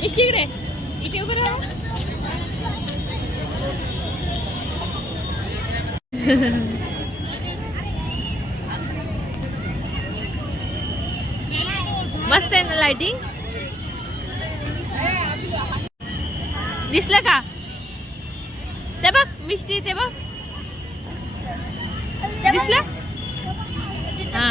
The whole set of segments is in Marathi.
मिष्टी इकडे इथे उभं राहा. मस्त आहे ना लाइटिंग. दिसलं का ते बघ मिष्टी ते बघ दिसलं. हा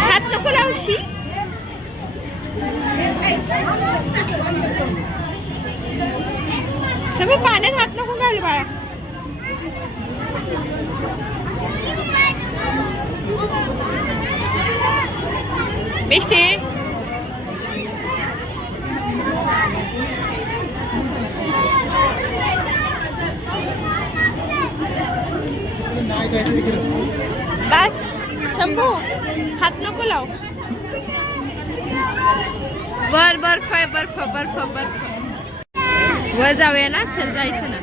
हात नको लावशी. सगळं पाण्यात हात नको घाल बाळा. मिष्टी बस. शंभू हात नको लाव. वर बर्फ आहे बर्फ बर्फ बर्फ. वर जाऊया ना. चल जायचं ना.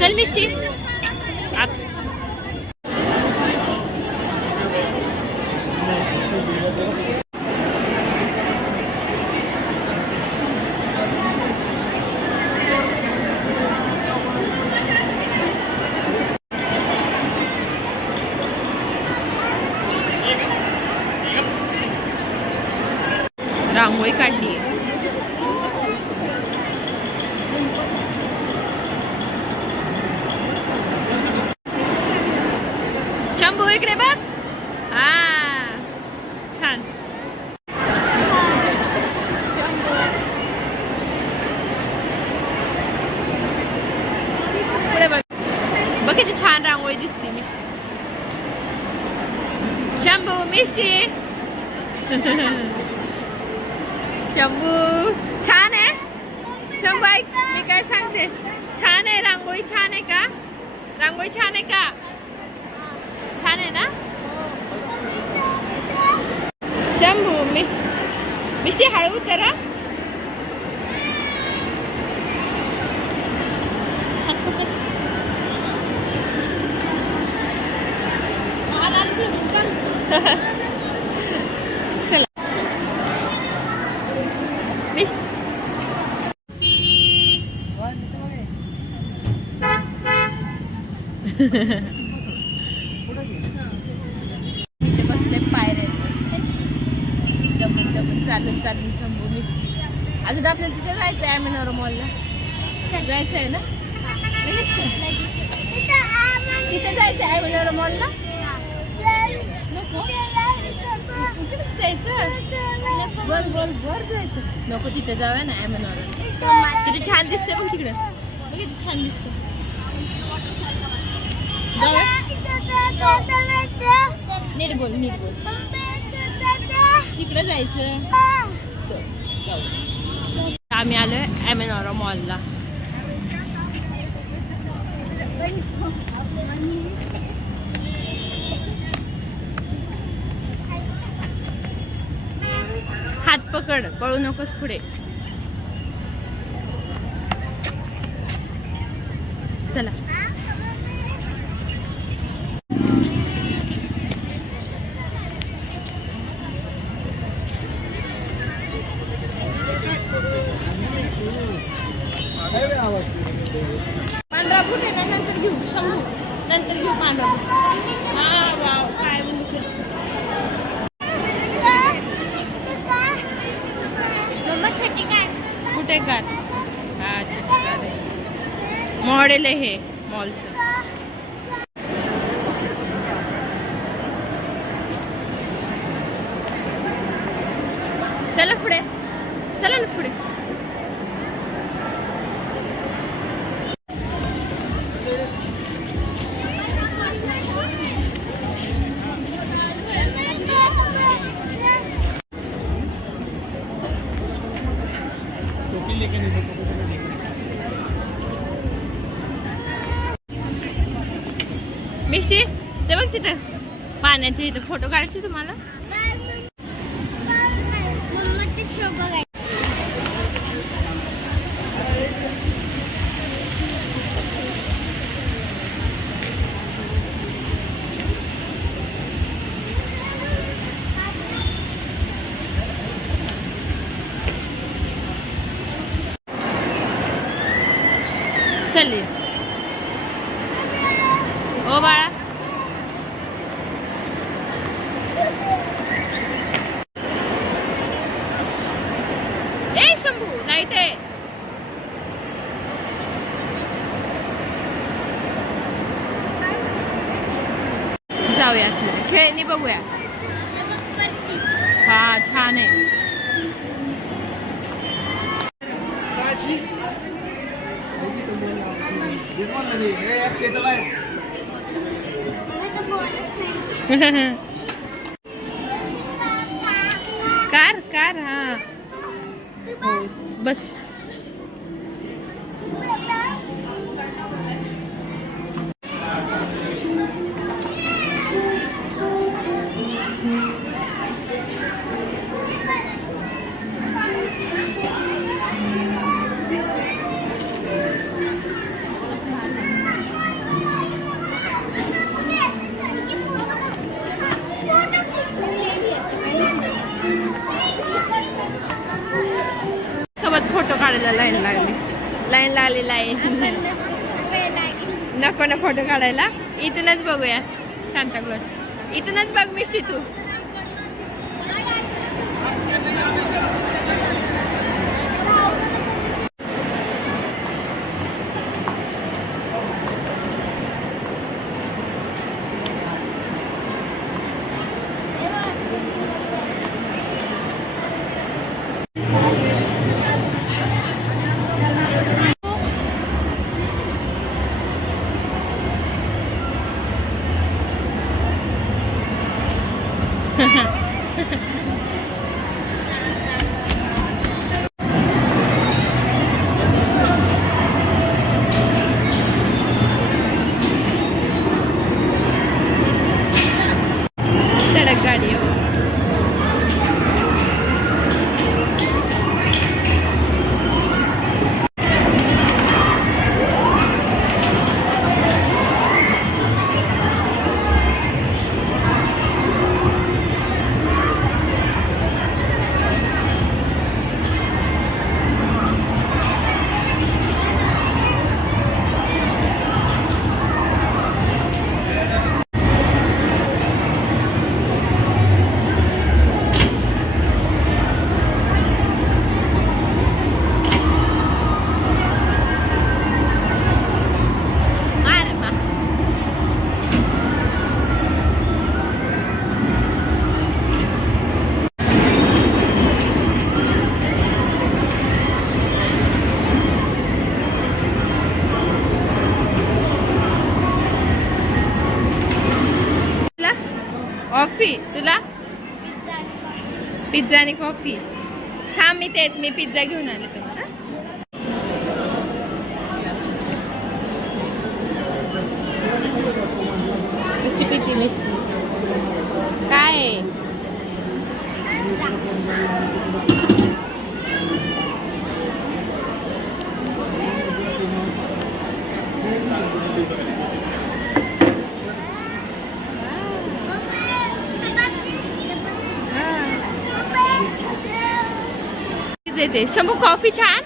चल मिष्टी आत. रांगोळी काढली. शंभू इकडे बघ. हा छान. पुढे बघ. बघ किती छान रांगोळी दिसते. मिष्टी शंभू मिष्टी. शंभू छान आहे. शंभू ऐक मी काय सांगते. छान आहे रांगोळी. छान आहे का रांगोळी. छान आहे का. छान आहे ना. शंभू मिष्टी हळू उतरा. चला इथे बसले पायऱ्यांवर. दमून दमून चालून चालून. शंभू मिष्टी अजून आपल्याला तिथे जायचं आहे. ॲमेनॉर मॉलला जायचं आहे ना. तिथे जायचं आहे ॲमेनॉर मॉलला. नको इकडेच जायचं. बर बर बर जायचं. नको तिथे जाऊया ना ॲमेनॉर. किती छान दिसते बघ तिकडे. किती छान दिसते. नीट बोल नीट बोल. तिकडे जायचं. आम्ही आलोय ॲमेनॉर मॉलला. हात पकड. पळू नकोस पुढे. चला पांढरा बूट आहे ना. नंतर घेऊ शंभू. नंतर घेऊ पांढरा बूट. हा वाव काय कुठे का. मॉडेल आहे हे मॉलचं. चला पुढे. चला ना पुढे. मिष्टी ते बघ तिथे पाण्याचे इथे फोटो काढायचे तुम्हाला. चलिए ओ बाळा. ए शंभू लाईट आहे. जाऊया खेळणी बघूया. हा छान आहे. कार कार हा हो बस. सोबत फोटो काढायला लाईन लागली नको ना फोटो काढायला. इथूनच बघूया सांता क्लॉज. इथूनच बघ मिष्टी तू. सड़क गाड़ी हो. कॉफी तुला. पिझ्झा आणि कॉफी. थांब मी पिझ्झा घेऊन आले तुम्हाला. कशी पिती मिस्टी काय देते. शंभू कॉफी छान.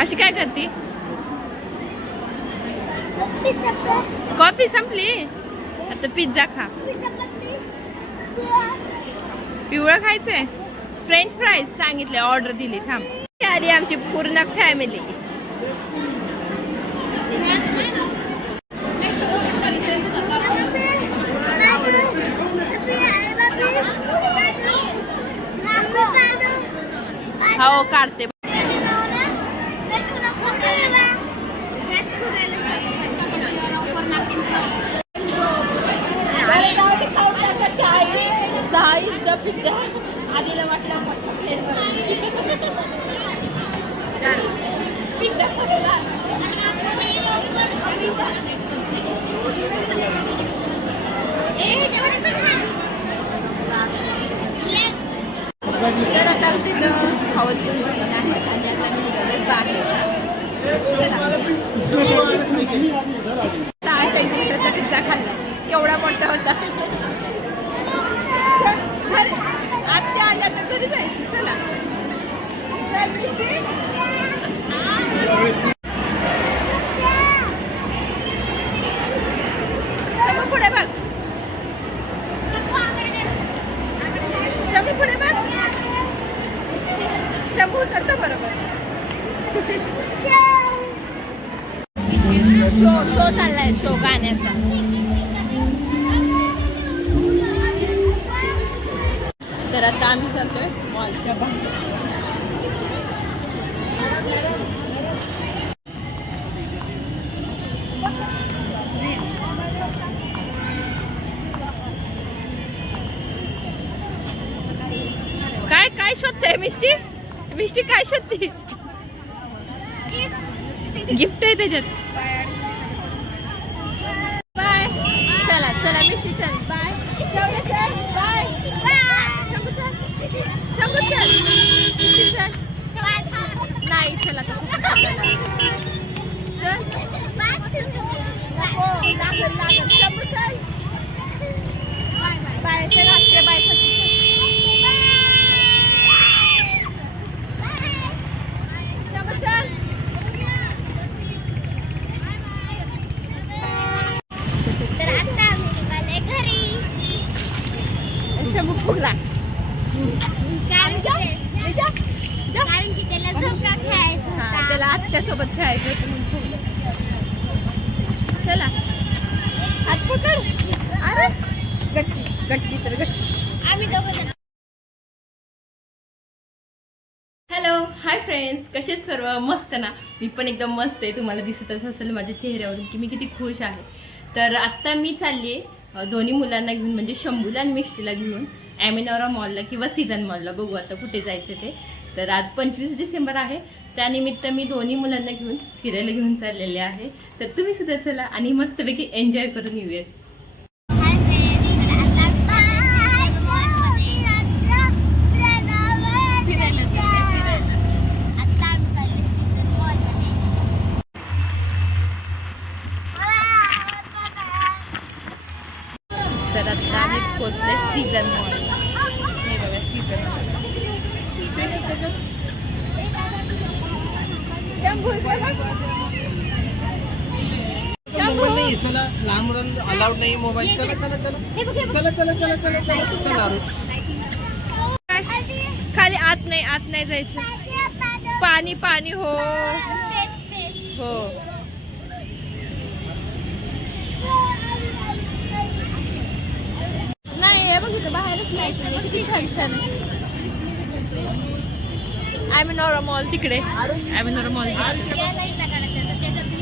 अशी काय करते. कॉफी संपली आता पिझ्झा खा. पिवळं खायचंय. फ्रेंच फ्राईज सांगितले ऑर्डर दिली. थांब आली आमची पूर्ण फॅमिली. हो काढते. पिझ्झा आधीला वाटलं पिझ्झा कसला. तर आता आमची खावत घेऊन झालेलं आहे आणि आता मी निघाले बाहेर. 6 सेंटीमीटरचा पिझ्झा खाल्ला. केवढा मोठा होता. आत्या आल्या तर घरी जायची. चला शंभू पुढे बघ. शंभू पुढे बघ. शंभू करतो बरोबर. शो चाललाय. शो गाण्याचा. तर आता आम्ही जातोय मॉलच्या बाहेर. काय काय शोधते मिष्टी? मिष्टी काय शोधते? गिफ्ट आहे त्याच्यात. बाय. चला चला मिष्टी चल. बाय. चल बाय. नाही चला बाय. चला बाय. शंभू फुगला. कारण की त्याला झोका खेळायचा होता. त्याला आत्यासोबत खेळायचं होतं म्हणून फुगला. चला हात पकड. अरे गट्टी तर गट्टी. आम्ही दोघं. हॅलो हाय फ्रेंड्स, कसे सर्व मस्त ना? मी पण एकदम मस्त आहे. तुम्हाला दिसतच असेल माझ्या चेहऱ्यावरून की मी किती खुश आहे. तर आत्ता मी चालली आहे दोन्ही मुलांना घेऊन, म्हणजे शंभूला आणि मिष्टीला घेऊन ॲमेनॉरा मॉलला किंवा सीझन मॉलला. बघू आता कुठे जायचं ते. तर आज 25 डिसेंबर आहे. त्यानिमित्त मी दोन्ही मुलांना घेऊन फिरायला घेऊन चाललेले आहे. तर तुम्ही सुद्धा चला आणि मस्तपैकी एन्जॉय करून येऊयात. तर आता आम्ही पोचले सीझन मॉल. हे बघा सीझन मॉल. नाही चला, लहान मुलांना अलाउड नाही मोबाईल. चला चला चला चला चला चला चला चला चला. खाली आत नाही जायचं. पाणी पाणी. हो हो. नाही हे बघ इथं बाहेरच नाही. किती छान छान आहे. ॲमेनॉरा मॉल तिकडे. ॲमेनॉरा मॉल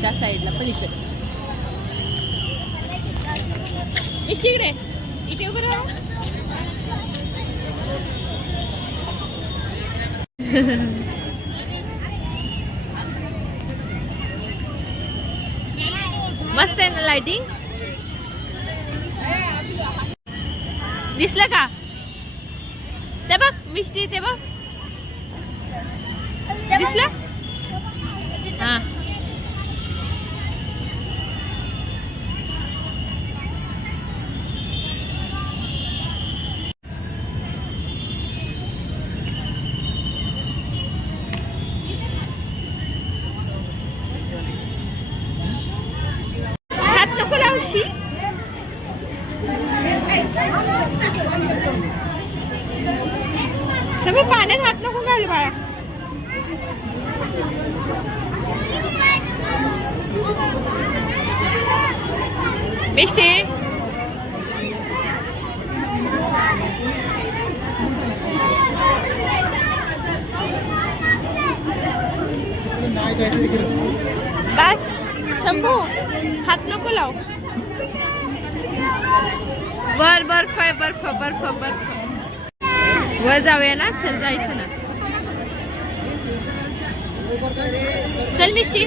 त्या साईडला पण इकडे. इकडे इथे उभं राहा. मस्त आहे ना लाइटिंग. दिसलं का? ते बघ मिष्टी. ते बघ दिसलं. हा हात नको लावशी. सगळं पाण्यात हात नको घाल बाळा. मिष्टी बस. शंभू हात नको लाव. वर बर्फ आहे. बर्फ बर्फ बर्फ. वर जाऊया ना. चल जायचं ना. चल मिष्टी.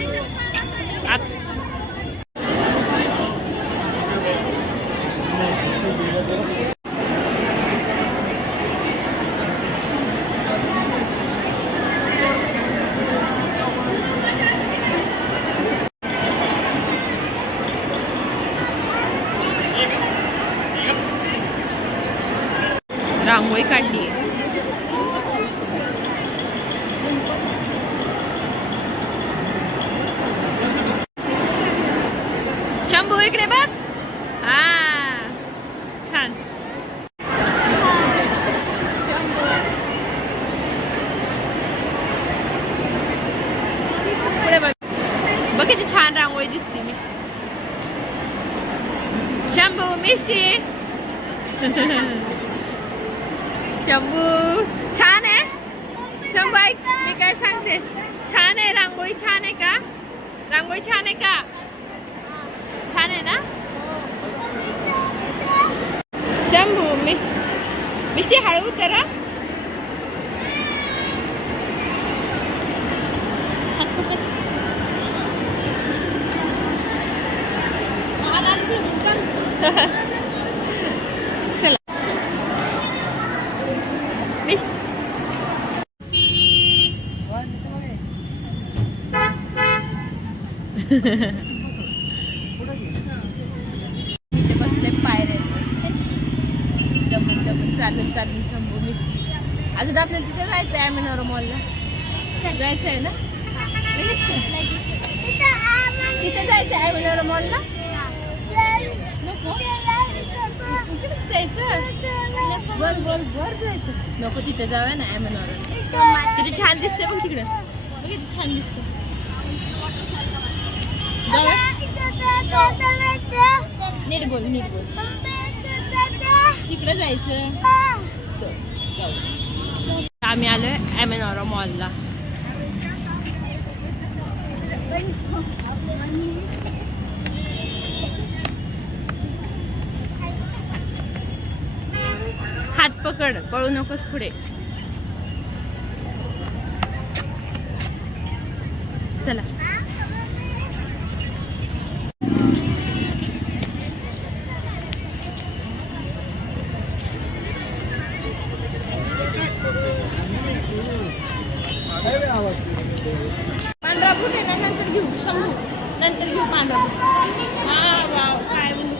रांगोळी काढली. शंभू इकडे बघ. हा छान. पुढे बघ. बघ किती छान रांगोळी दिसते. मिष्टी शंभू मिष्टी. शंभू छान आहे. शंभू ऐक मी काय सांगते. छान आहे रांगोळी. छान आहे का? रांगोळी छान आहे का? छान आहे ना? शंभू मिष्टी हळू उतरा. चला इथे बसले पायऱ्या. दमून चालून शंभू मिष्टी. अजून आपल्याला तिथे जायचं आहे. ॲमेनॉरा मॉलला जायचं आहे ना? तिथे जायचं आहे ॲमेनॉरा मॉलला. नको जायचं. वर जायचं. नको तिथे जाऊया ना ॲमेनॉरा. किती छान दिसते बघ तिकडे. बघ किती छान दिसते. नीट बोल. तिकडे जायचं. आम्ही आलोय ॲमेनॉरा मॉलला. हात पकड. पळू नकोस पुढे. चला पांढरा बूट आहे ना. नंतर घेऊ शंभू. नंतर घेऊ पांढरा बूट. हा वाव काय म्हणू.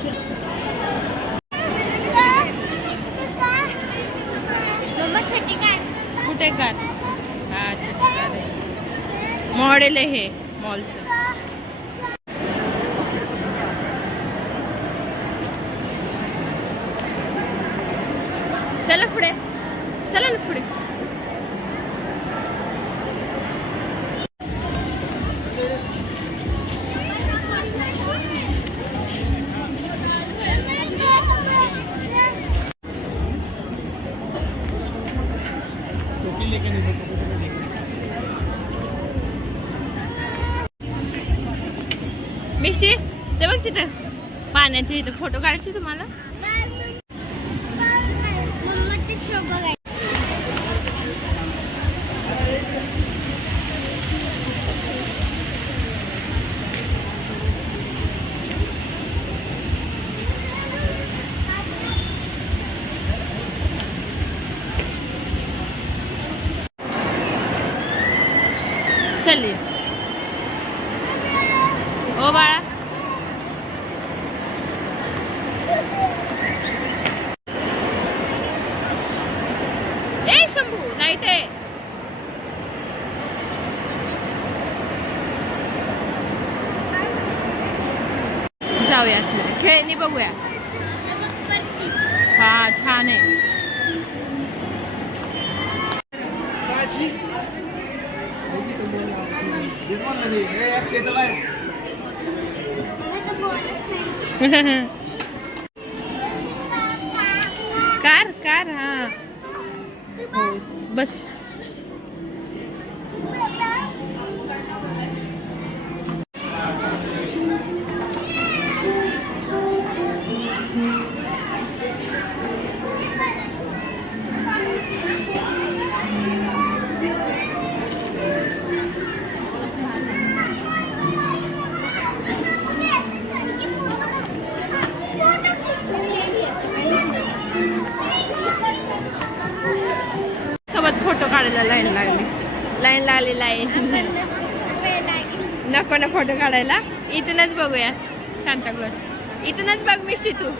कुठे कार? हा मॉडेल आहे हे मॉलचं. चला पुढे. चला ना पुढे. मिष्टी ते बघ तिथं पाण्याचे इथं फोटो काढायचे तुम्हाला. चलिए ओ बाळा. ए शंभू लाईट आहे. जाऊया खेळणी बघूया. हा छान आहे. कार हा हो बस. फोटोला लाईन लागली नको ना फोटो काढायला. इथूनच बघूया सांता क्लॉज. इथूनच बघ मिष्टी तू.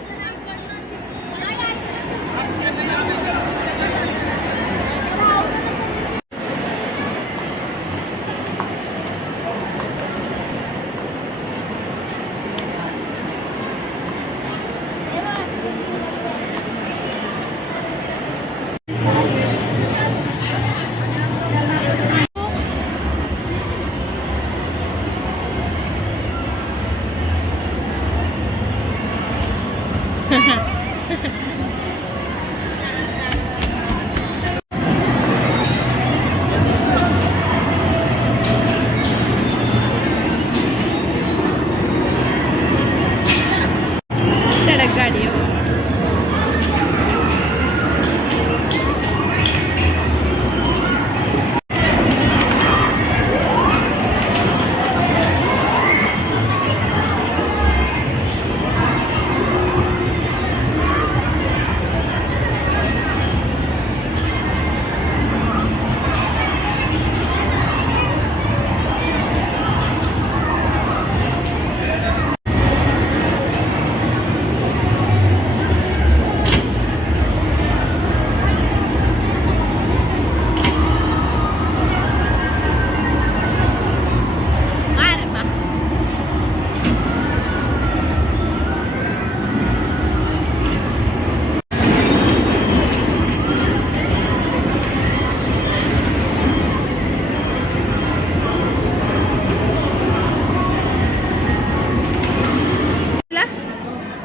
सडक गाडी आहे.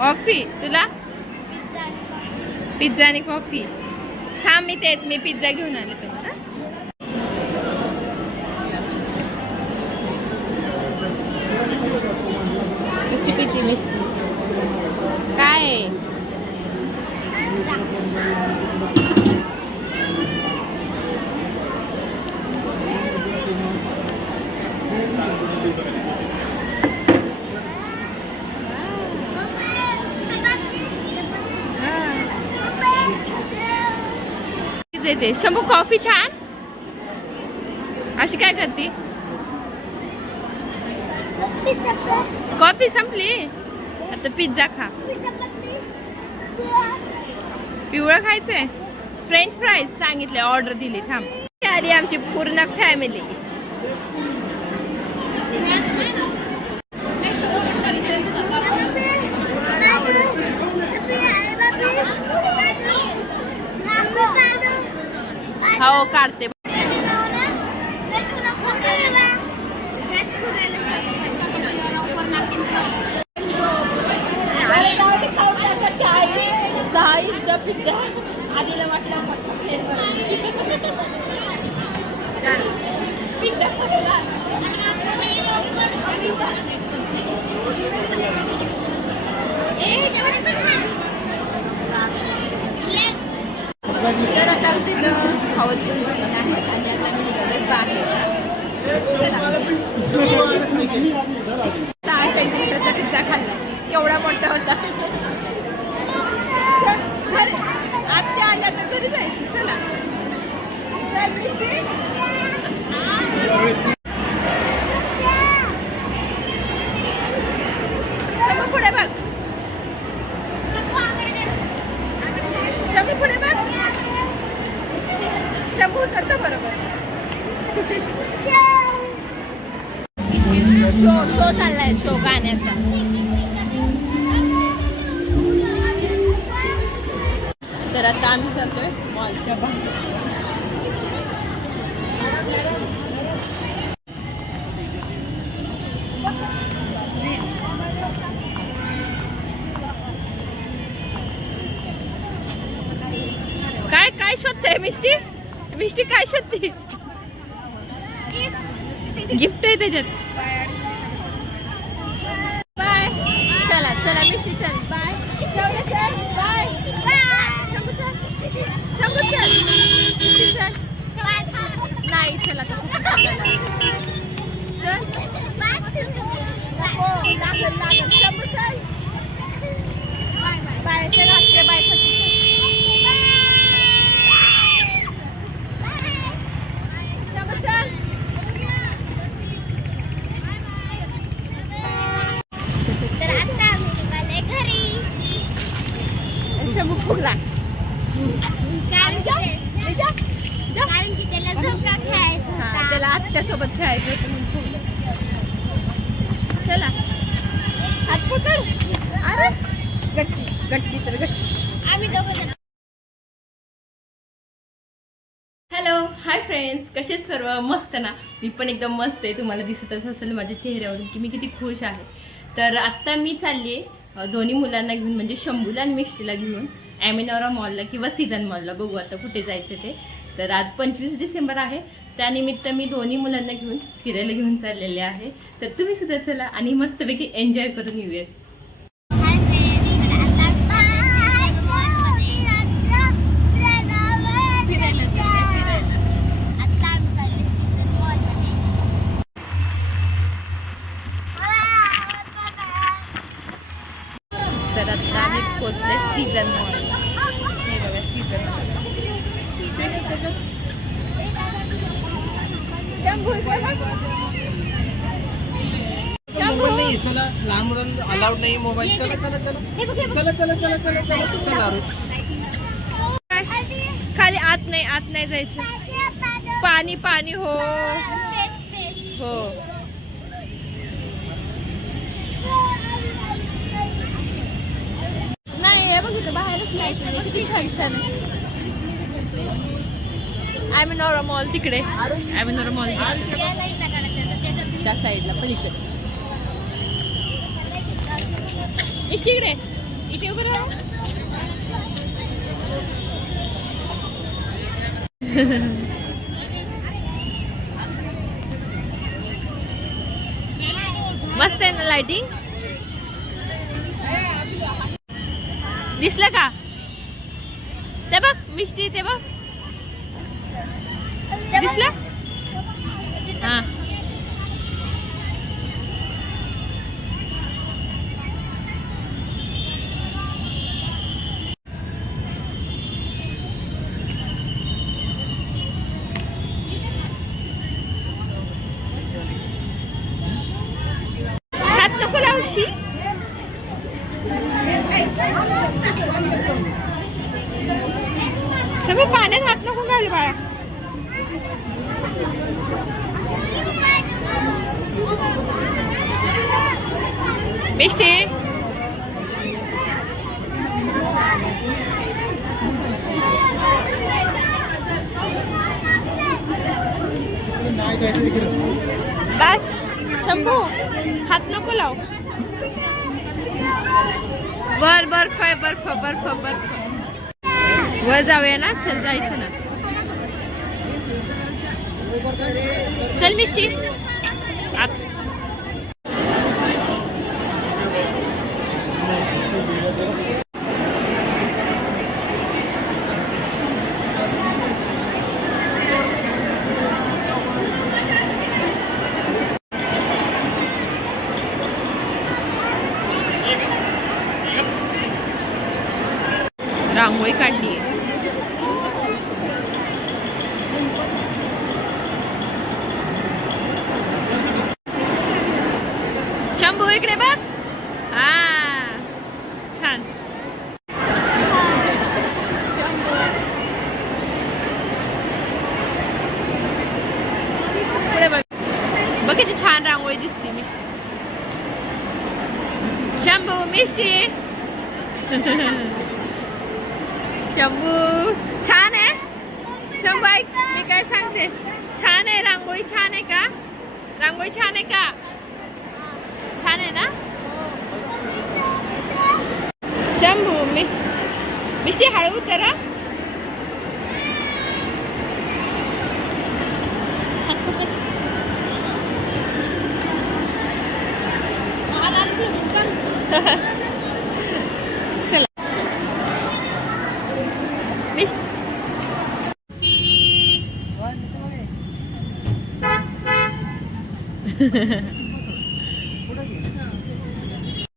कॉफी तुला पिझ्झा आणि कॉफी. थांब मी पिझ्झा घेऊन आले पहिला. कशी पिती मी काय देते. शंभू कॉफी छान. अशी काय करते. कॉफी संपली आता पिझ्झा खा. पिवळं खायचंय. फ्रेंच फ्राईज सांगितले ऑर्डर दिली. थांब आली आमची पूर्ण फॅमिली. हो काढते. पिझ्झा आधीला वाटला पिझ्झा सेंटीमीटरचा पिझ्झा खाल्ला. केवढा मोठा होता. आत्या आल्या तर घरी जायची. चला शंभू पुढे बघ. शंभू पुढे बघ. शंभू करतो बरोबर. शो चाललाय. शो गाण्याचा. तर आता आम्ही जातोय मॉलच्या बाहेर. काय काय शोधते मिष्टी. मिष्टी काय शोधते. गिफ्ट आहे त्याच्यात. बाय. चला चला मिष्टी चल. बाय. चल बाय. नाही चला लागल शंभू चल. बाय चला बाय. कारण की त्याला झोका खेळायचा हा, होता. त्याला आत्यासोबत खेळायचं होतं म्हणून ठेवलं. चला हात पकड. अरे गट्टी गट्टी तर गट्टी. आम्ही दोघं जण. हॅलो हाय फ्रेंड्स, कसे सर्व मस्त ना. मी पण एकदम मस्त आहे. तुम्हाला दिसतच असेल माझ्या चेहऱ्यावरून की मी किती खुश आहे. तर आत्ता मी चालली आहे दोन्ही मुलांना घेऊन, म्हणजे शंभूला आणि मिष्टीला घेऊन ॲमिनोरा मॉलला किंवा सीझन मॉलला. बघू आता कुठे जायचं ते. तर आज 25 डिसेंबर आहे, त्यानिमित्त मी दोन्ही मुलांना घेऊन फिरायला घेऊन चाललेले आहे. तर तुम्ही सुद्धा चला आणि मस्तपैकी एन्जॉय करून येऊया. हाय फ्रेंड्स, तर आता आम्ही फिरायला चाललोय, फिरायला. आता आम्ही चाललोय सीझन मॉलमध्ये. तर आता आम्ही पोचले सीझन मॉल. हे बघा सीझन मॉल. मोबाईल नाही, चला लहान मुलांना अलाउड नाही मोबाईल. चला चला चला चला चला चला चला चला चला आरुष. खाली आत नाही जायचं. पाणी पाणी हो हो. नाही हे बघ इथं बाहेरच लायचं. किती छान छान आहे. ॲमिनोरा मॉल तिकडे. ॲमिनोरा मॉल त्या साईडला पण इकडे. इकडे इथे उभं राहा. मस्त आहे ना लाइटिंग. दिसलं का ते बघ मिष्टी, ते बघ दिसलं. हा हात नको लावशी. सगळं पाण्यात हात नको घाल बाळा. मिष्टी बस. शंभू हात नको लाव. वर बर्फ आहे, बर्फ बर्फ बर्फ. वर जाऊया ना. चल जायचं ना. चल मिष्टी आत. रांगोळी काढली. शंभू इकडे बघ. हा छान. पुढे बघ. बघ किती छान रांगोळी दिसते मिष्टी. शंभू मिष्टी. शंभू छान आहे. शंभू ऐक मी काय सांगते. छान आहे रांगोळी. छान आहे का रांगोळी? छान आहे का? छान आहे ना. शंभू मिष्टी हळू उतरा. चला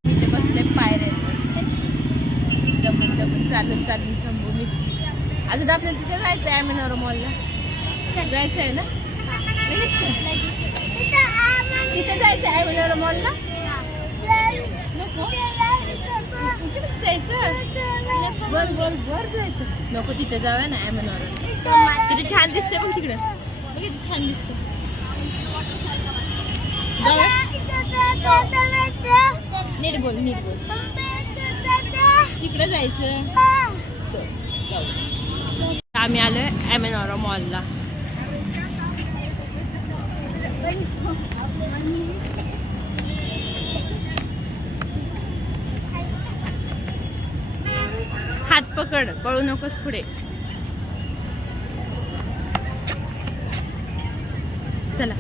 इथे बसले पायऱ्यांवर. दमून दमून चालून चालून शंभू मिष्टी. अजून आपल्याला तिथे जायचं आहे ॲमिनोरा मॉलला. जायचं आहे ना. तिथे जायचं आहे ॲमिनोरा मॉलला. नको इकडेच जायचं. वर वर वर जायचं. नको तिथे जाऊया ना ॲमनवर. किती छान दिसते बघ तिकडे. बघ किती छान दिसते. जाऊया. नीट बोल नीट बोल. तिकडे जायचं. चल जाऊ. आम्ही आलोय ॲमनॉरा मॉलला. हात पकड, पळू नकोस पुढे. चला.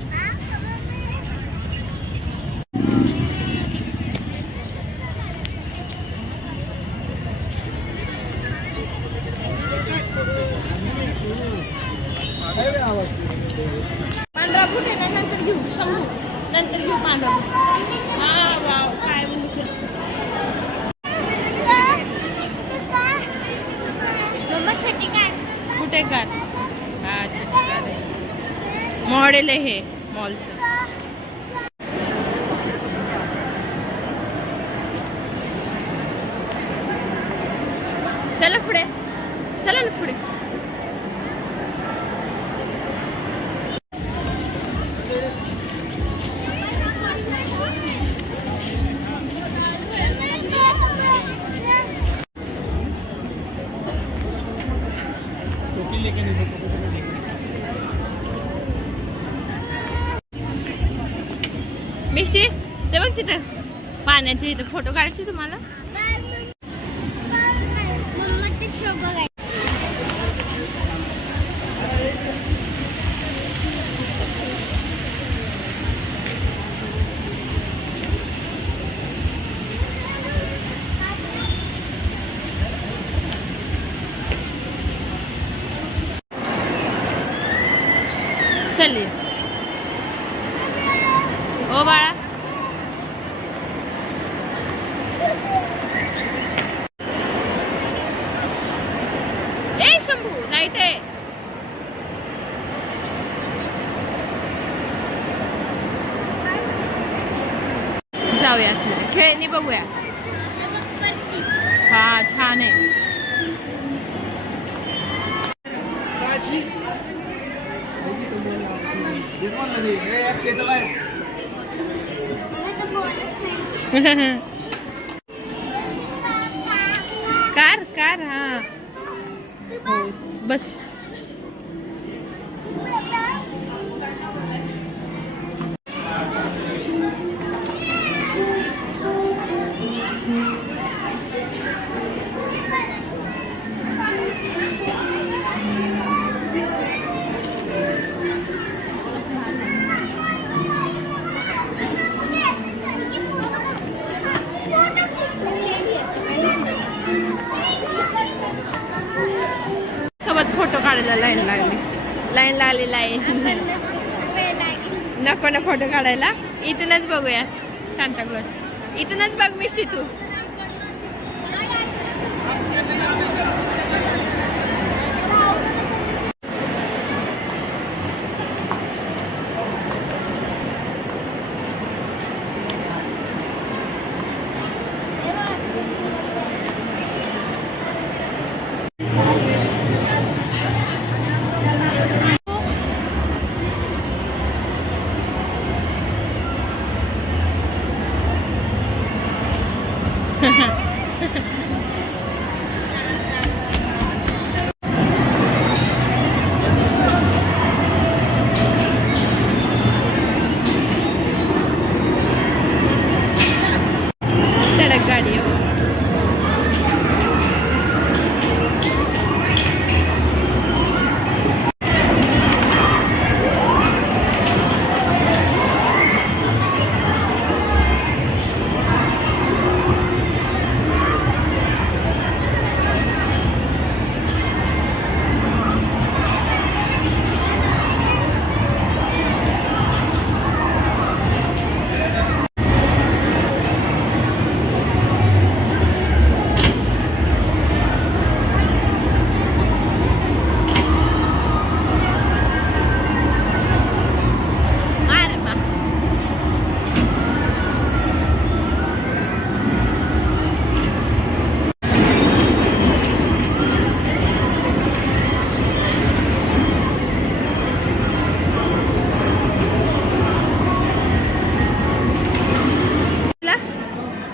पांढरा फुट आहे ना, नंतर घेऊ. शंभू नंतर घेऊ पांढरा फुट. हा वाव काय म्हणू कुठे कार. मॉडेल आहे हे मॉलचं. चला पुढे. चला ना पुढे. मिष्टी ते बघ तिथं पाण्याचे इथं फोटो काढायचे तुम्हाला. चल ओ बाळा. ए शंभू लाईट आहे. जाऊया खेळणी बघूया. हा छान आहे. कार कार हा हो बस. सोबत फोटो काढायला लाईन लागली. नको ना फोटो काढायला. इथूनच बघूया सांता क्लॉज. इथूनच बघ मिष्टी तू.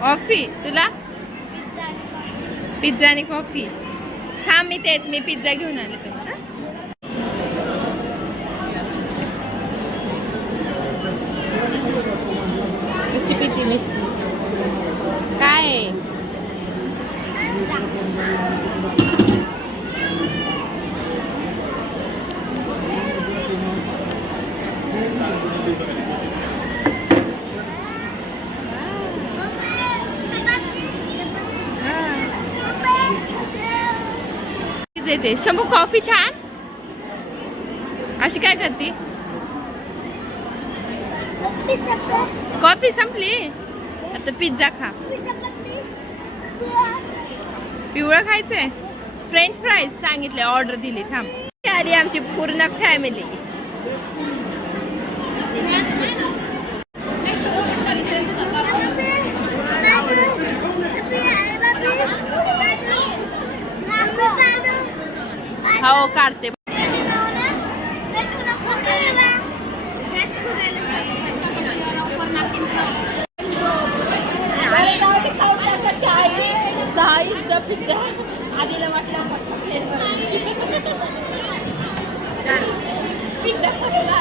कॉफी तुला पिझ्झा आणि कॉफी. पिझ्झा आणि कॉफी. थांब मी पिझ्झा घेऊन आले तुम्हाला. कशी पिती मिस्टी काय देते. शंभू कॉफी छान. अशी काय करते. कॉफी संपली आता पिझ्झा खा. पिवळं खायचंय. फ्रेंच फ्राईज सांगितले ऑर्डर दिली. थांब आली आमची पूर्ण फॅमिली. हो काढते. साईजचा पिझ्झा आधीला वाटला पिझ्झा कसला.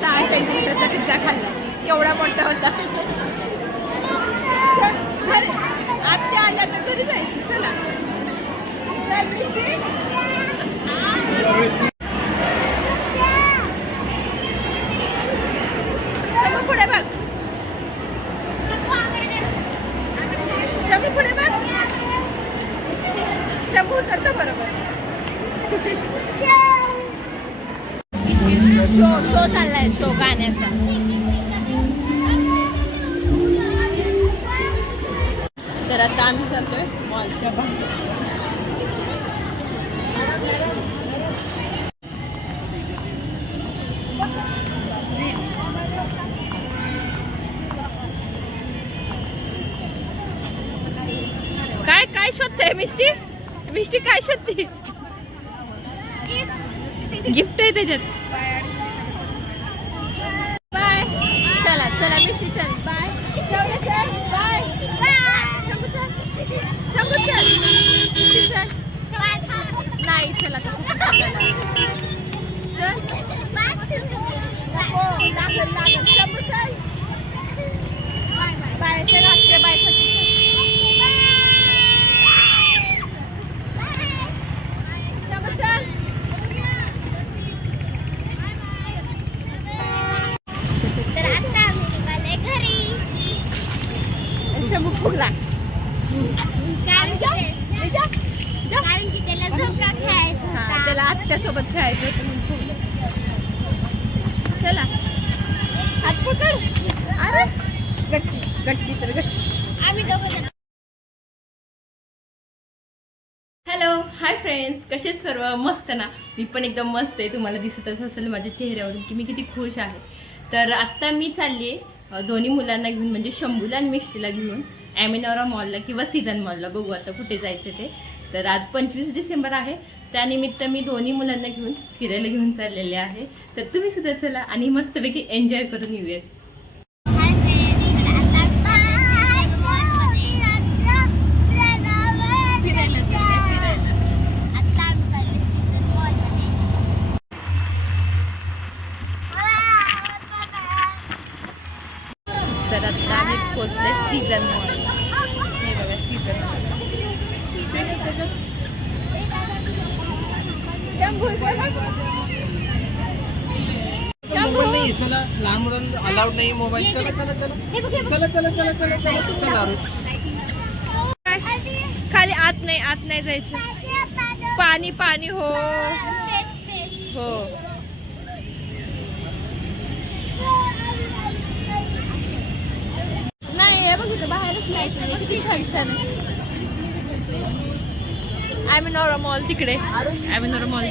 सहा सेंटीमीटरचा पिझ्झा खाल्ला. केवढा मोठा होता. आत्या आल्या तर घरी जायचं. चला शंभू पुढे बघ. शंभू पुढे बघ. शंभू उतरतो बरोबर. शो चाललाय. शो गाण्याचा. तर आता आम्ही चाललोय मॉलच्या बाहेर. काय काय शोधते मिस्टी. मिस्टी काय शोधते. गिफ्ट आहे त्याच्यात. बाय. चला चला मिस्टी चल. बाय. बाय. नाही चला लागल लागल. शंभू चल. बाय चला बाय. तर आता आम्ही निघाले घरी. शंभू फुगला. कारण की त्याला झोका खेळायचा होता. त्याला आत्यासोबत खेळायचं होतं म्हणून फुगलं. चला हात पकड. अरे गट्टी तर गट्टी. आम्ही दोघं. Hello hi friends. कसे सर्व मस्त ना. मी पण एकदम मस्त आहे. तुम्हाला दिसतच असेल माझ्या चेहऱ्यावरून की मी किती खुश आहे. तर आत्ता मी चालली आहे दोन्ही मुलांना घेऊन म्हणजे शंभूला आणि मिष्टीला घेऊन ॲमेनॉरा मॉलला किंवा सीझन मॉलला. बघू आता कुठे जायचं ते. तर आज 25 डिसेंबर आहे. त्यानिमित्त मी दोन्ही मुलांना घेऊन फिरायला घेऊन चाललेले आहे. तर तुम्ही सुद्धा चला आणि मस्तपैकी एन्जॉय करून येऊयात. तर आता आम्ही पोचले सीझन मॉल. हे बघा सीझन मॉल. चला लहान मुलांना अलाउड नाही मोबाईल. चला चला चला चला चला चला चला चला चला. खाली आत नाही जायचं. पाणी पाणी. हो हो. नाही हे बघितलं बाहेरच यायचं. किती छान छान आहे. ॲमेनॉरा मॉल तिकडे. ॲमेनॉरा मॉल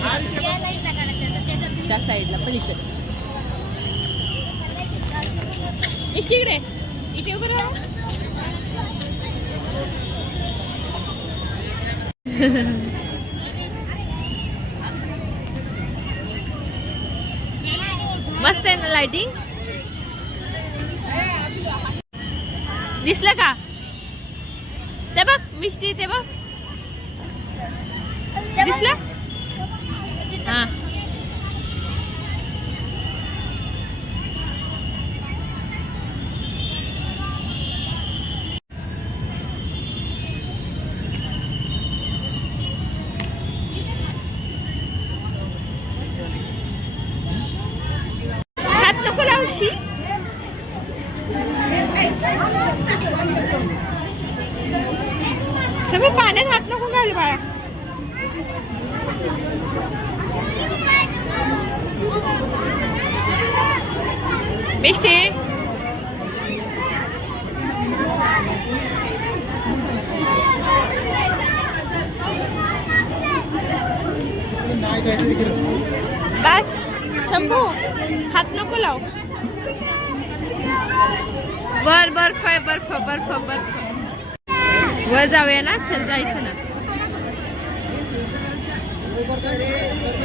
त्या साईडला पण इकडे. इकडे इथे उभं राहा. मस्त आहे ना लाइटिंग. दिसलं का ते बघ मिष्टी ते बघ दिसलं हा. हात नको लावशी. सगळं पाण्यात हात नको घाल बाळा. मिष्टी बस. शंभू हात नको लाव. वर बर्फ आहे बर्फ बर्फ बर्फ. वर जाऊया ना. चल जायचं ना.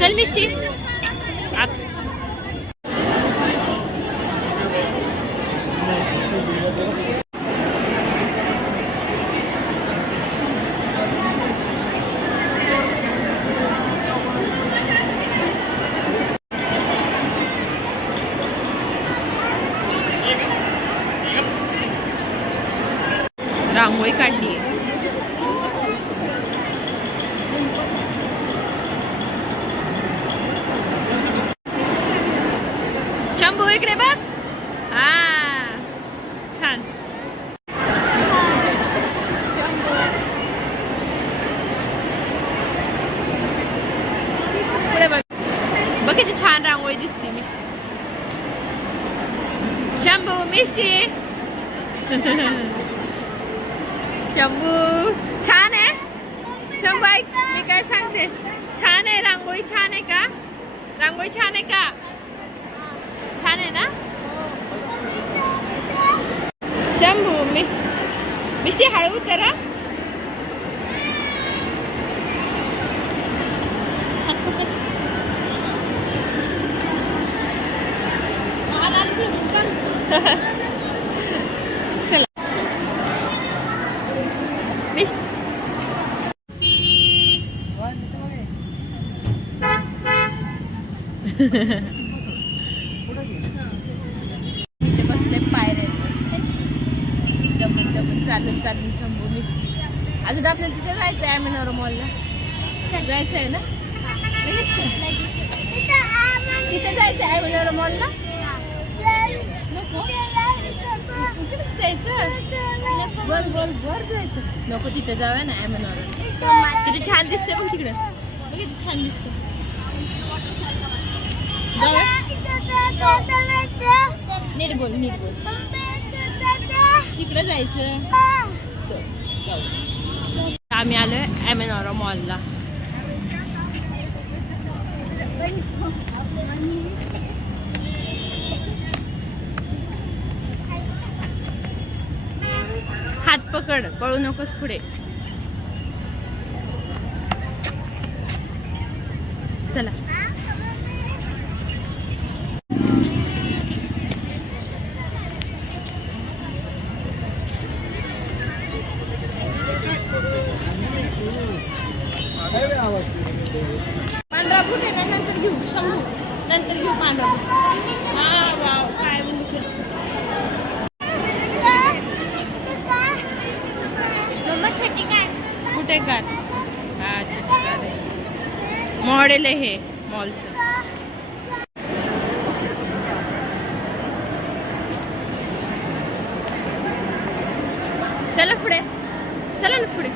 चल मिष्टी आत. रांगोळी काढली. शंभू इकडे बघ. हा छान. पुढे बघ. बघ किती छान रांगोळी दिसते. मिष्टी शंभू मिष्टी. शंभू छान आहे. शंभू ऐक मी काय सांगते. छान आहे रांगोळी. छान आहे का रांगोळी. छान आहे का. छान आहे ना. शंभू मिष्टी हळू उतरा. चला इथे बसले पायऱ्यांवर. दमन दमन चालून चालून शंभू मिष्टी. अजून आपल्याला तिथे जायचं आहे ॲमेनॉरा मॉलला. जायचं आहे ना. तिथे जायचं आहे ॲमेनॉरा मॉलला. नको इकडेच जायचं. वर वर वर जायचं. नको तिथे जाऊया ना ॲमेनॉरा. किती छान दिसते बघ तिकडे. बघ किती छान दिसते. नीट बोल नीट बोल. तिकडे जायचं. आम्ही आलोय ॲमेनॉरा मॉलला. हात पकड. पळू नकोस पुढे. चला पांढरा बूट आहे ना. नंतर घेऊ शंभू. नंतर घेऊ पांढरा बूट. हा वाव काय म्हणजे कुठे का. मॉडेल आहे हे मॉलचं. चला पुढे. चला ना पुढे.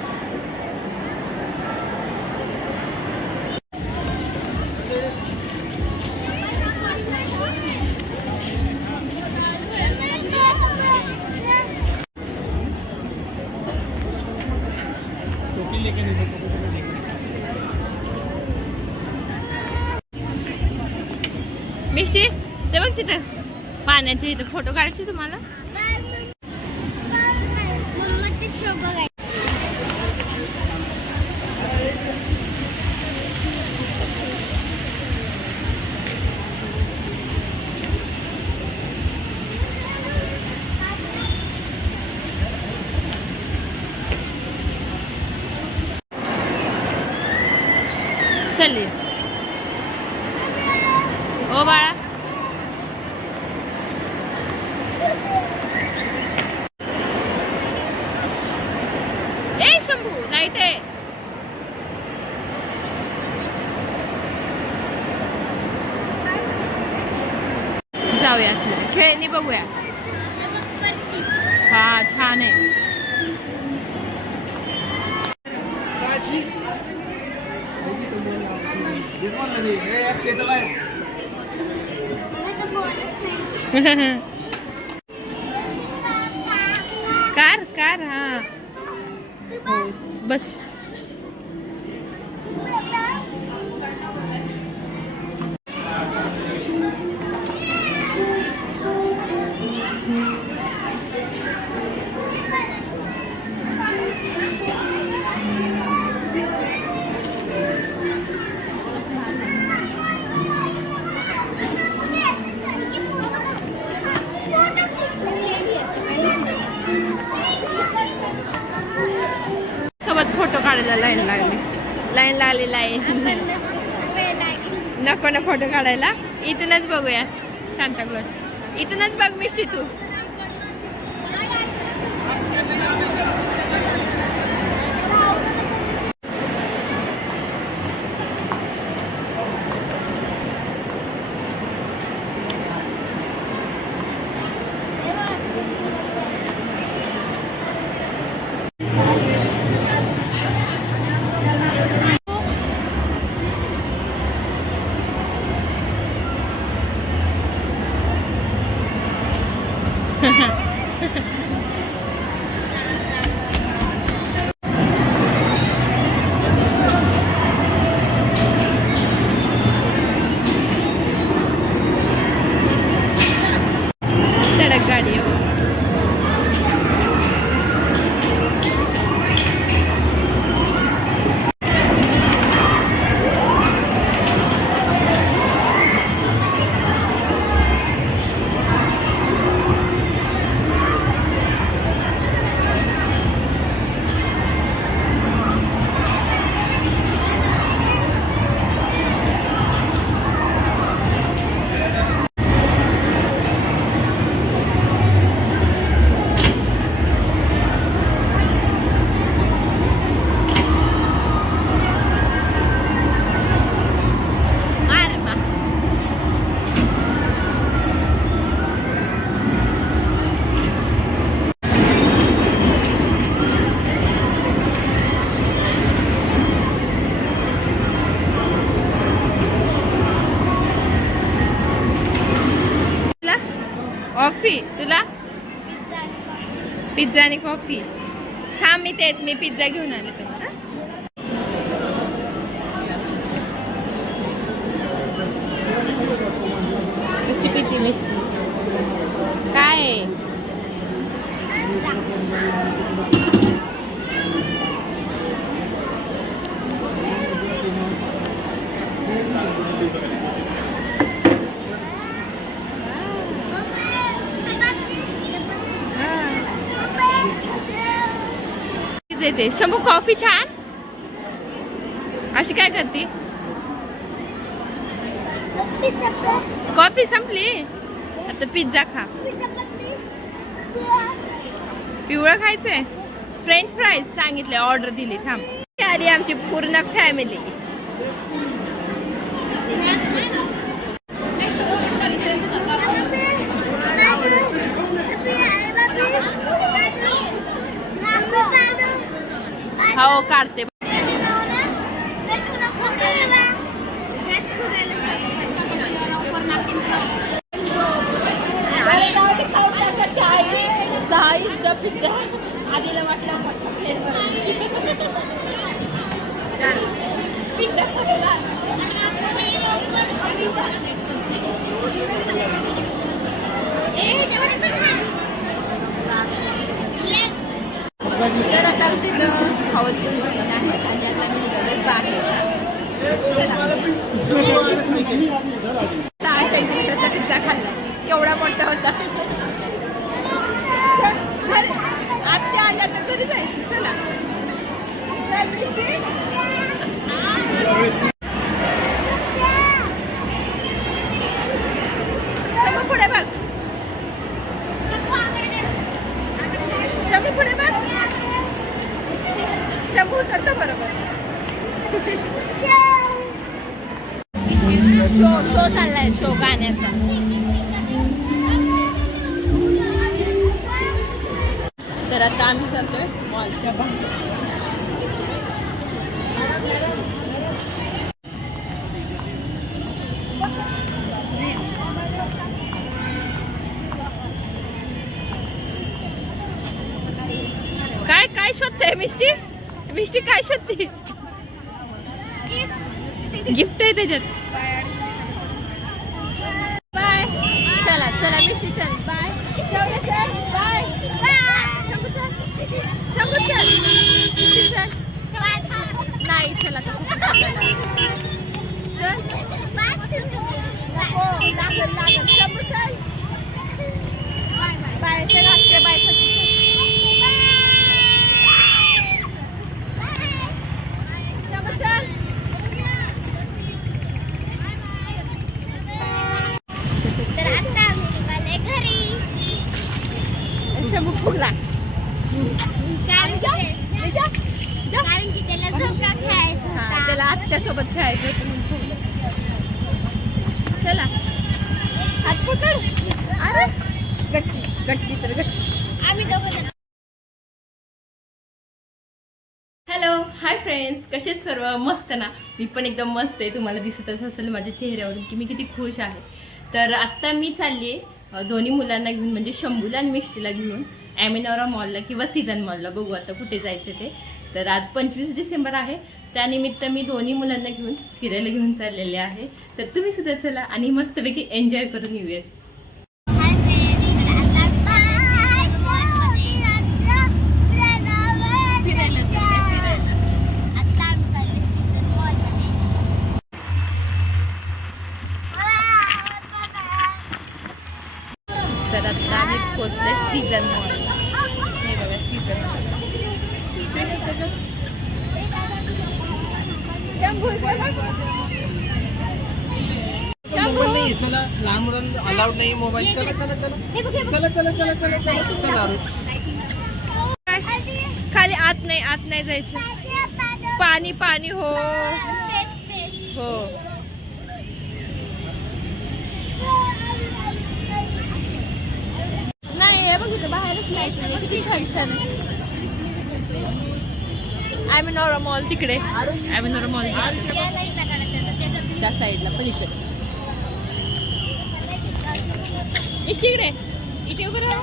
मिष्टी ते बघ तिथं पाण्याचे. इथं फोटो काढायचे तुम्हाला. चल ये. ओ बाळा. ए शंभू लाईट आहे. जाऊया खेळणी बघूया. हा छान आहे. कार कार हा हो बस. सोबत फोटो काढायला लाईन लागली नको ना फोटो काढायला. इथूनच बघूया सांता क्लॉज. इथूनच बघ मिष्टी तू. सडक गाडी आहे. कॉफी तुला. पिझ्झा आणि कॉफी. थांब मी पिझ्झा घेऊन आले तुम्हाला. कशी पिती मिष्टी काय देते. शंभू कॉफी छान. अशी काय करते. कॉफी संपली आता पिझ्झा खा. पिवळं खायचंय. फ्रेंच फ्राईज सांगितले ऑर्डर दिली. थांब आली आमची पूर्ण फॅमिली. हो काढते. पिझ्झा आधीला वाटला पिझ्झा कसला. पिझ्झा खाल्ला केवढा मोठा होता. आत्या आल्या तर घरी जायचं. चला शो चाललाय, शो गाण्याचा. तर आता आम्ही जातोय मॉलच्या बाहेर. काय काय शोधते मिष्टी? मिष्टी काय शोधते? गिफ्ट आहे त्याच्यात. बाय. चला चला मिष्टी चल. बाय. चल बाय. नाही चला बाय. चला बाय. तर आता आम्ही निघाले घरी. शंभू फुगला. कारण की त्याला झोका खेळायचा होता. त्याला आत्यासोबत खेळायचं होतं म्हणून फुगला. चला हात पकड. अरे गट्टी तर गट्टी. आम्ही दोघं. हॅलो हाय फ्रेंड्स, कसे सर्व? मस्त ना? मी पण एकदम मस्त आहे. तुम्हाला दिसतच असेल माझ्या चेहऱ्यावरून की मी किती खुश आहे. तर आत्ता मी चालली आहे दोन्ही मुलांना घेऊन, म्हणजे शंभूला आणि मिष्टीला घेऊन ॲमेनॉरा मॉलला किंवा सीझन मॉलला. बघू आता कुठे जायचं ते. तर आज 25 डिसेंबर आहे, त्यानिमित्त मी दोन्ही मुलांना घेऊन फिरायला घेऊन चाललेले आहे. तर तुम्ही सुद्धा चला आणि मस्तपैकी एन्जॉय करून येऊयात. तर आता आम्ही पोचलोय सीझन मॉल. हे बघा सीझन मॉल. मोबाईल नाही. चला लहान मुलांना अलाउड नाही मोबाईल. चला चला चला चला चला चला चला चला चला. खाली आत नाही जायचं. पाणी पाणी. हो हो. नाही हे बघ इथं बाहेरच नाही. किती छान छान आहे. ॲमेनॉरा मॉल तिकडे. ॲमेनॉरा मॉल त्या साईडला पण इकडे. इकडे इथे उभं राहा.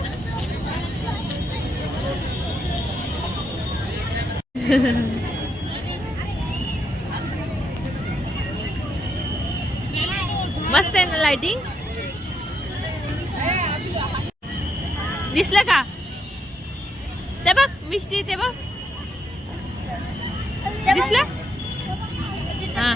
मस्त आहे ना लाइटिंग? दिसलं का? ते बघ मिष्टी, ते बघ दिसलं? हा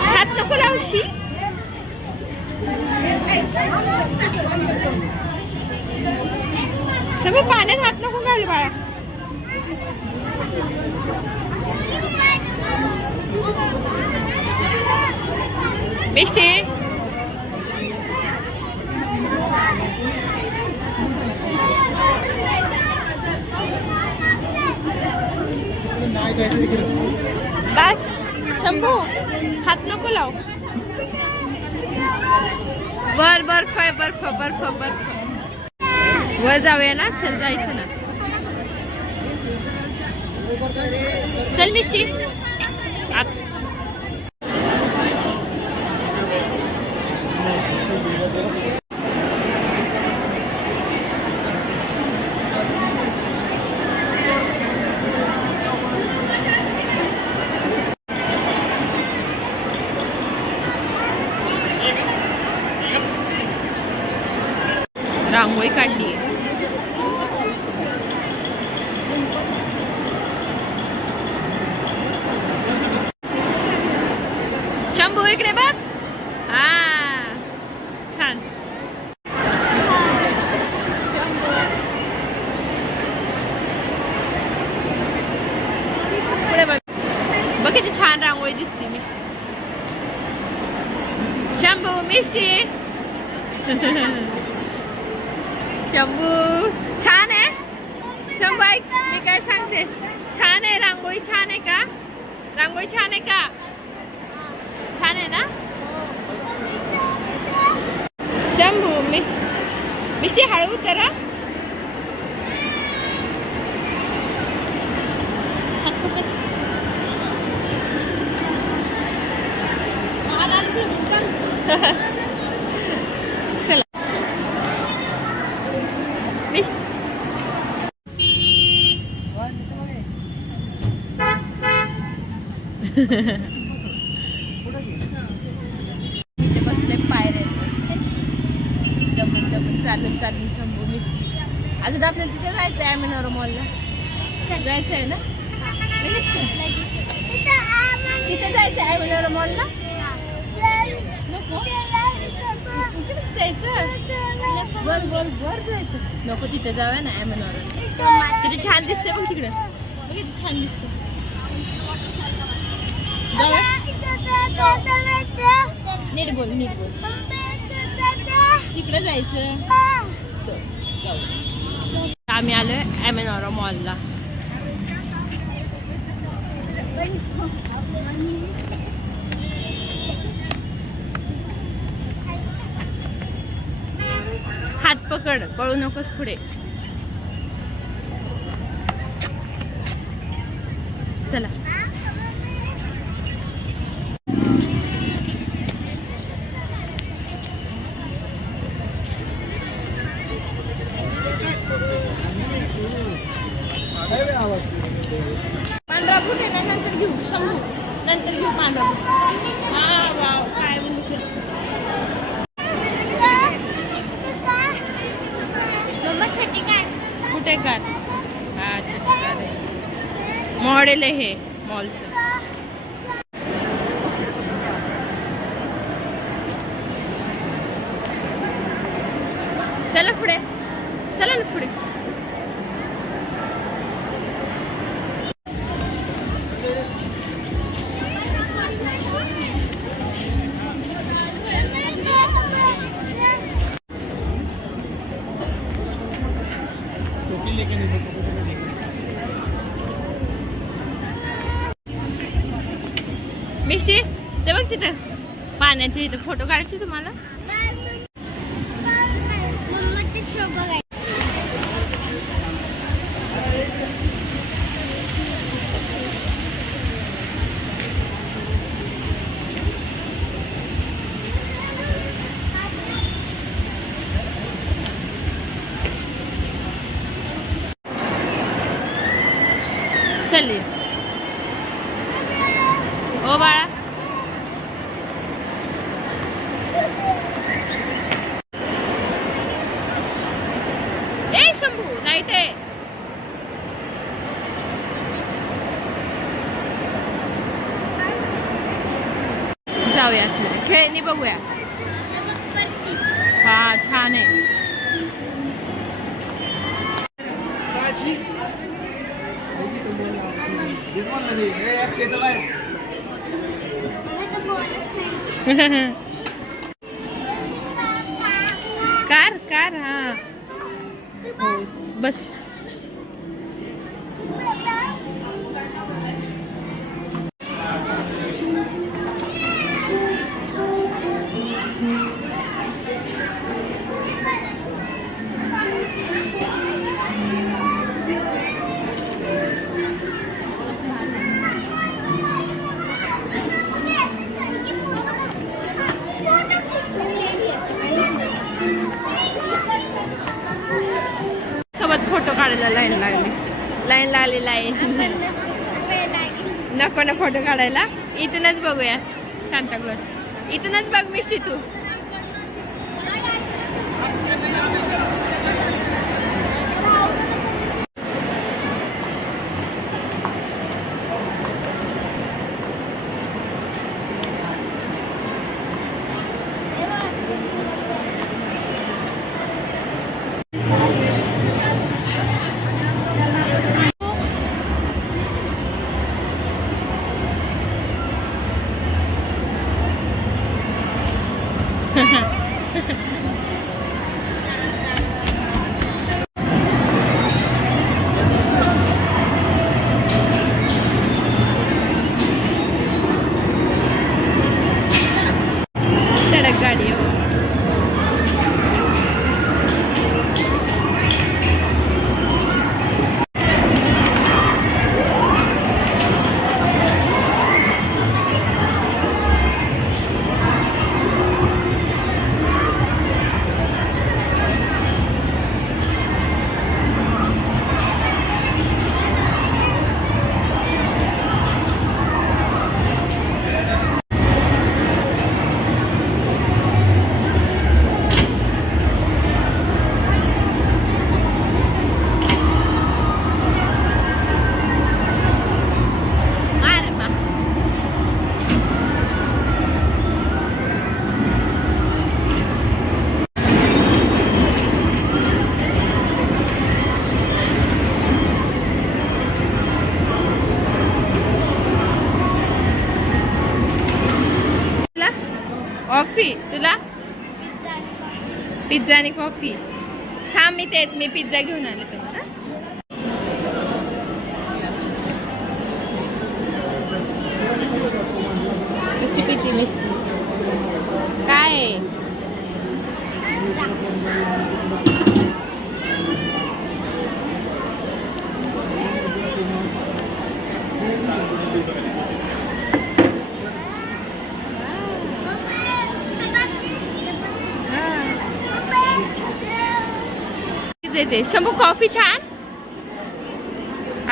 हात नको लावशी. सगळं पाण्यात हात नको घाल बाळा. मिष्टी बस. शंभू हात नको लाव. वर बर्फ आहे. बर्फ बर्फ बर्फ. वर जाऊया ना. चल जायचं ना. चल मिष्टी. रांगोळी काढली आहे. शंभू इकडे बघ. हा छान. पुढे बघ. बघ किती छान रांगोळी दिसते मिष्टी. शंभू मिष्टी शंभू छान आहे. शंभू ऐक मी काय सांगते, छान आहे रांगोळी. छान आहे का रांगोळी? छान आहे का? छान आहे ना शंभू? मिष्टी हळू उतरा. चला इथे बसले पायऱ्या दमन चालून शंभू मिष्टी. अजून आपल्याला तिथे जायचं आहे अॅमेनॉर मॉलला. जायचं आहे ना? तिथे जायचं आहे अॅमेनॉर मॉलला. नको जायचं वर जायचं. नको तिथे जाऊया ना अॅमेनॉर. तिथे छान दिसते बघ तिकडे. बघ किती छान दिसते. नीट बोल तिकडे जायचं. आम्ही आलोय अॅमेनॉर मॉलला. हात पकड, पळू नकोस पुढे. चला पांढरा फुट आहे ना, नंतर घेऊ शंभू. नंतर घेऊ पांढरा फुट. हा वाव काय म्हणजे कुठे का? हा मॉडेल आहे हे मॉलचं. चला पुढे, चला ना पुढे. मिष्टी ते बघ तिथं पाण्याचे इथं फोटो काढायचे तुम्हाला. चल ओ बाळा. ए शंभू लाईट आहे. जाऊया खेळणी बघूया. हा छान आहे. कार हा हो बस. सोबत फोटो काढायला लाईन लागली. नको ना फोटो काढायला. इथूनच बघूया सांता क्लॉज. इथूनच बघ मिष्टी तू. सडक गाडी आहे. कॉफी तुला पिझ्झा आणि कॉफी. थांब मी पिझ्झा घेऊन आले तुम्हाला. कशी पिती मिस्टी काय देते. शंभू कॉफी छान.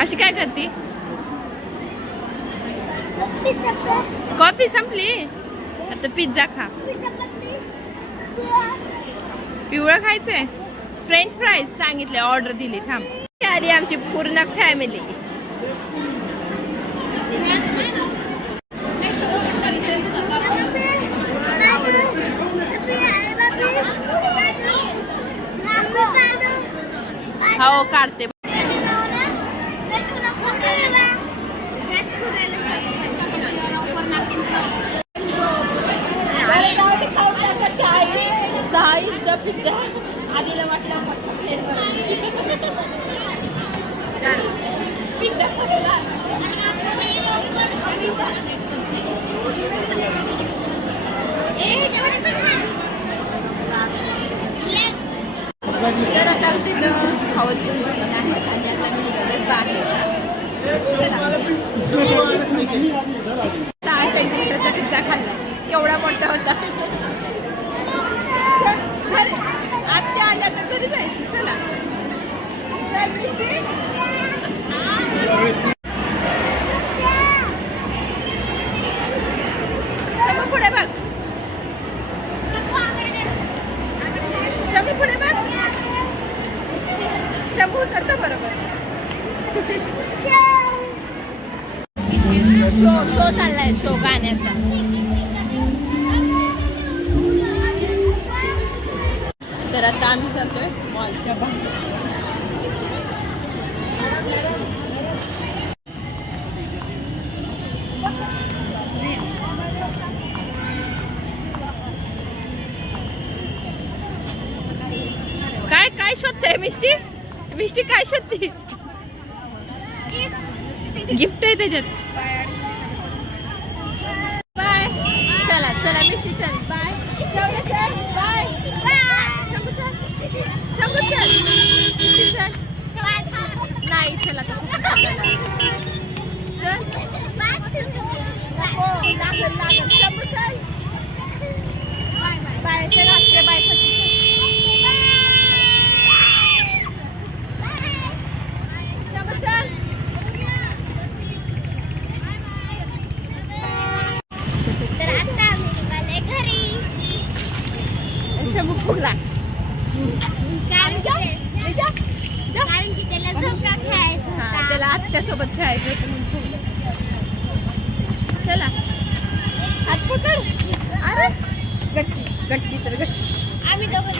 अशी काय करते. कॉफी संपली आता पिझ्झा खा. पिवळं खायचंय. फ्रेंच फ्राईज सांगितले ऑर्डर दिली. थांब आली आमची पूर्ण फॅमिली. हो काढते. पिझ्झा आधीला वाटलं पिझ्झा पिझ्झा खाल्ला. केवढा मोठा होता. आत्या आल्या तर घरी जायचं. चला शंभू पुढे बघ. शंभू पुढे बघ. शंभू करतो बरोबर. शो चाललाय. शो गाण्याचा. तर आता आम्ही जातोय मॉलच्या बाहेर. काय काय शोधते मिष्टी. मिष्टी काय शोधते. गिफ्ट आहे त्याच्यात. बाय. चला चला मिष्टी चल. बाय. बाय. नाही चला लागल शंभू चल. बाय चला बाय. शंभू फुगला. कारण की त्याला झोका खेळायचा होता. त्याला आत्यासोबत खेळायचं होतं. चला हात पकड. अरे गट्टी गट्टी तर गट्टी. आम्ही दोघं